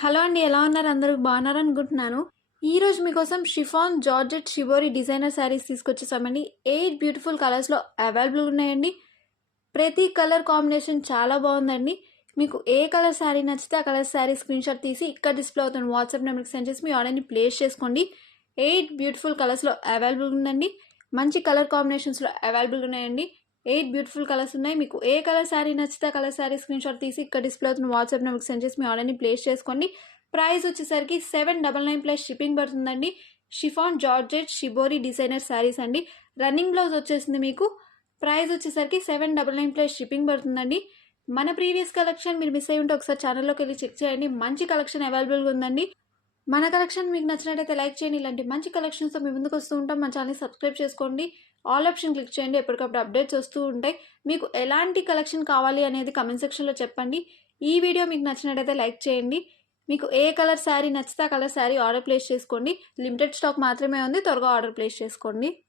Hello అండి, ఎలా ఉన్నారు? అందరూ బాగున్నారు అనుకుంటున్నాను. ఈరోజు మీకోసం chiffon georgette shibori designer sarees తీసుకొచ్చేసామండి. 8 బ్యూటిఫుల్ కలర్స్లో అవైలబుల్ ఉన్నాయండి. ప్రతి కలర్ కాంబినేషన్ చాలా బాగుందండి. మీకు ఏ కలర్ శారీ నచ్చితే ఆ కలర్ శారీ స్క్రీన్ షాట్ తీసి ఇక్కడ డిస్ప్లే అవుతున్న వాట్సాప్ నెంబర్కి సెండ్ చేసి మీ ఆర్డర్ని ప్లేస్ చేసుకోండి. 8 బ్యూటిఫుల్ కలర్స్లో అవైలబుల్ ఉందండి. మంచి కలర్ కాంబినేషన్స్లో అవైలబుల్ ఉన్నాయండి. 8 బ్యూటిఫుల్ కలర్స్ ఉన్నాయి. మీకు ఏ కలర్ శారీ నచ్చితే ఆ కలర్ శారీ స్క్రీన్ షాట్ తీసి ఇక్కడ డిస్ప్లే అవుతున్న వాట్సాప్ నెంబర్కి సెండ్ చేసి మీ ఆర్డర్ని ప్లేస్ చేసుకోండి. ప్రైస్ వచ్చేసరికి 799 ప్లస్ షిప్పింగ్ పడుతుందండి. Chiffon georgette shibori designer sarees అండి. రన్నింగ్ బ్లౌజ్ వచ్చేసింది మీకు. ప్రైస్ వచ్చేసరికి 799 ప్లస్ షిప్పింగ్ పడుతుందండి. మన ప్రీవియస్ కలెక్షన్ మీరు మిస్ అయ్యి ఉంటే ఒకసారి ఛానల్లోకి వెళ్ళి చెక్ చేయండి. మంచి కలెక్షన్ అవైలబుల్గా ఉందండి. మన కలెక్షన్ మీకు నచ్చినట్టయితే లైక్ చేయండి. ఇలాంటి మంచి కలెక్షన్స్తో మీ ముందుకు వస్తూ ఉంటాం. మన ఛానల్ని సబ్స్క్రైబ్ చేసుకోండి. ఆల్ ఆప్షన్ క్లిక్ చేయండి. ఎప్పటికప్పుడు అప్డేట్స్ వస్తూ ఉంటాయి. మీకు ఎలాంటి కలెక్షన్ కావాలి అనేది కమెంట్ సెక్షన్లో చెప్పండి. ఈ వీడియో మీకు నచ్చినట్టయితే లైక్ చేయండి. మీకు ఏ కలర్ శారీ నచ్చితే ఆ కలర్ శారీ ఆర్డర్ ప్లేస్ చేసుకోండి. లిమిటెడ్ స్టాక్ మాత్రమే ఉంది. త్వరగా ఆర్డర్ ప్లేస్ చేసుకోండి.